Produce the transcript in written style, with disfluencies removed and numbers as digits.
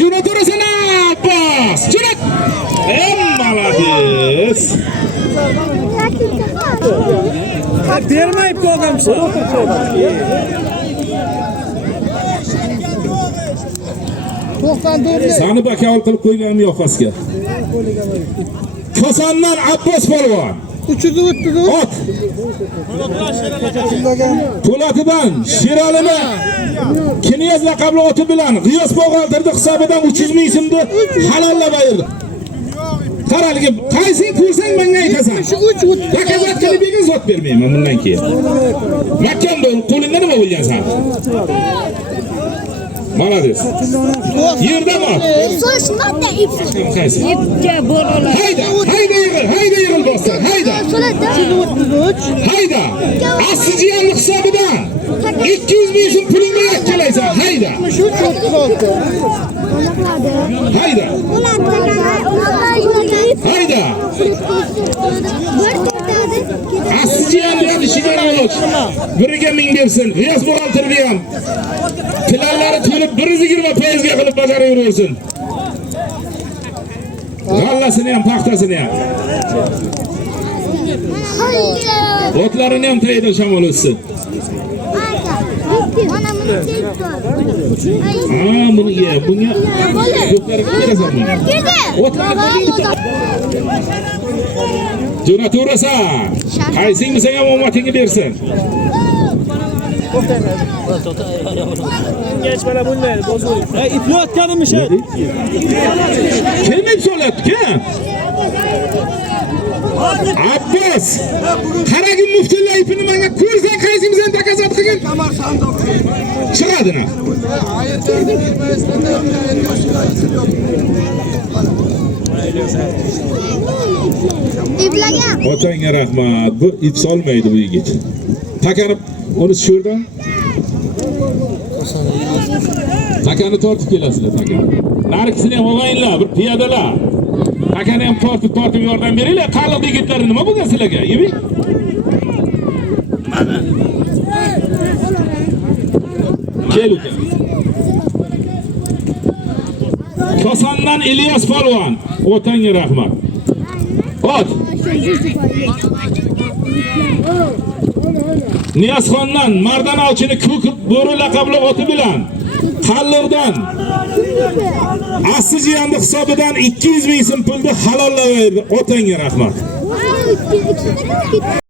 Jo'nataversan Abbos. Jo'nat. Malades. Bermayib qo'yganmiz. Sani bakovul qilib qo'yganim yo'q pastga. Kosondan Abbos polvon. Uchizi o'tdi. Ot. Po'latidan Sheralini Kiniyaz laqabli oti bilan G'iyos Bog'oltirdi hisobidan 300 ming so'mni halollab berdi. Qaraligi, qaysi ko'rsang menga aytasan. Zakazat qilib bergan zot bermayman bundan keyin. Makkan bo'l, qo'lingda nima bo'lgan sen? Malades. Yerdami? So'rashmoqda ipsiz. Qaysi? Ipga bo'lalar. Hayda yig'il bossan, hayda. Hayda. Aslijiyan hisobidan 200 ming so'm pulingni yakkalaysan, hayda. Hayda. Hayda. Aslijiyan bilan ishiga oloq. Biriga 1000 bersin. G'iyos buxgalterni ham planlari to'lib 120% ga qilib bajaraversin. G'allasini ham, paxtasini ham. Otlarini ham tayida shamol o'tsin. Mana buni Bunga ko'tarib berasan buni. Jo'nataversan. Qaysing bizga ham omadingni bersin. Geç bana bunlar bozulur. İpli atkanım şey. Kim ip so'latdi? Kim? Abbos. Qaragin muftiylar ipini menga ko'rsang qaysingizdan takazat qilgin. Chiqadina. iplagan. Otangga rahmat. Bu ip solmaydi bu yigit. Takanib onu tushirdim. Takani tortib kelasizlar takan. Narikisini ham olinglar, bir piyodalar. Takani ham tortib yordam beringlar. Qaliq yigitlar nima bo'lgan sizlarga? Yemi? Mana. Kel uka. Kosondan Ilyos polvon. Otangga rahmat. Ot. Niyozxondan Mardanovchini ko'k bo'ri laqabli oti bilan Qalliqdan Aslijiyanning hisobidan 200 ming so'm pulni halollab berdi. Otangga rahmat.